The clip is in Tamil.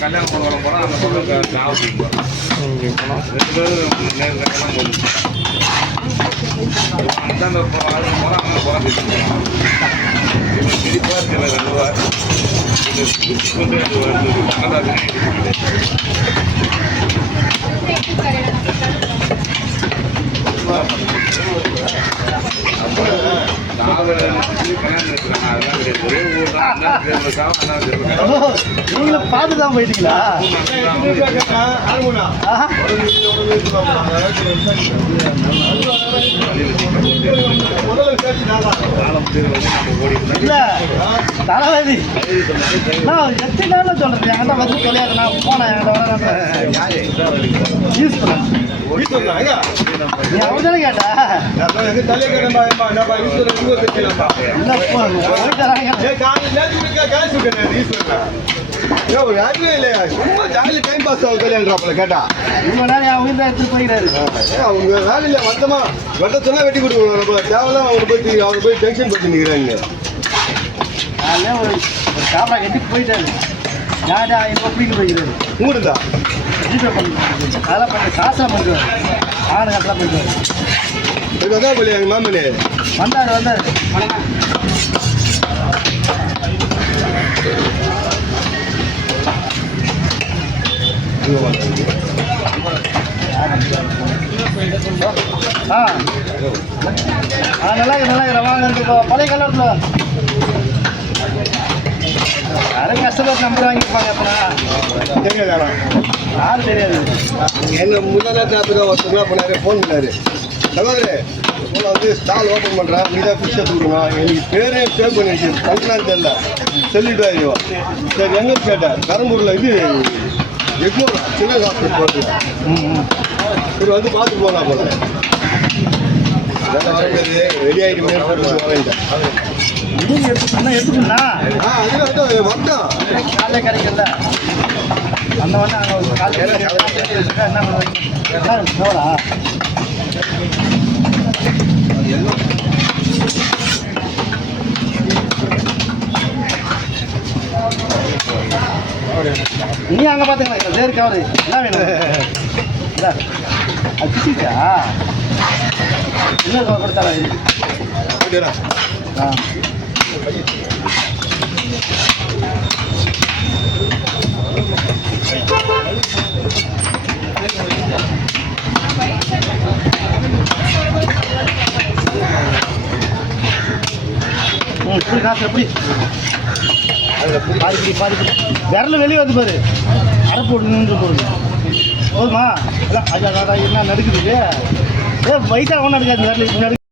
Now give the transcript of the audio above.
கல்யாணம் பண்ண போனால் அந்த பொண்ணு ஆகுது ரெண்டு பேரும் நேரம் போகுது அந்த போனால் அவங்க குழந்தை சிரிப்பாக இருக்கிற ரெண்டு ரூபா நீங்கள பார்த்துதான் போயிட்டீங்களா? இல்ல தலைவதி நான் எத்தனை நாள் சொல்றேன் என்கிட்ட வந்து கிடையாது. நான் போனேன் என்கிட்ட யூஸ் பண்ணேன். நீ அவதானே கேட்டா கேட்டா அவங்க எடுத்துட்டு போயிடாரு. அவங்க வேலையில வந்தமா வெட்ட சொன்னா வெட்டி கொடுக்கணும். தேவையில்லாம் அவங்க போய் டென்ஷன் பண்ணி நிற்கிறாங்க. ஒரு கேமரா கட்டிட்டு போயிட்டாரு. யாரா இப்போ பிடிக்க போய்க்கிறாரு. ஊருந்தா ஜிபே பண்ணி அதெல்லாம் பண்ணி காசெல்லாம் பண்ணுவார். ஆணு காசெல்லாம் பண்ணுவார். இதுதான் போலியா எங்கள் மாமனே வந்தார். நல்லா இருக்கிற வாங்க பழைய கலரில் யாரும் கஷ்டப்பட்டு நம்பர் வாங்கிப்பாங்க. அப்பனா தெரியாது யாரும் தெரியாது. என்ன முன்னாடி அப்படிதான் ஒருத்தருங்களா பண்ணாரு. ஃபோன் பண்ணாரு. சகோதரே வந்து ஸ்டால் ஓப்பன் பண்ணுறேன். நீ தான் ஃபிக்ஸ் எடுத்துக்கணும். எனக்கு பேரே சேவ் பண்ணி வச்சு கல்யாணம் தெரியல சொல்லிட்டு ஆயிடுவா. சரி எங்கே கேட்டேன் பெரம்பூரில் இது 800 சின்ன ஹாஸ்பிட்டல் போகுது. சரி வந்து பார்த்து போகலாம் போல. ரெடி ஆகிட்டு போயிட்டேன். நீங்கள் எடுத்துக்கணும்னா அது வந்தோம் காலையில் கிடைக்கல அந்த வந்து அங்கே காலையில் என்ன பண்ணுவாங்க எவ்வளோ நீ அங்கே பார்த்துக்கலாம். சரி கவலை என்ன வேணும்? அது பிடிச்சா இன்னும் கொடுத்தாரா? ஆ எப்படி காசு எப்படி பாதி விரல வெளியே வந்து பாரு. அரை போட்டு போடுது போதுமா? அதான் என்ன நடக்குது? வயசாக ஒன்றும் இருக்காது. விரல முன்னாடி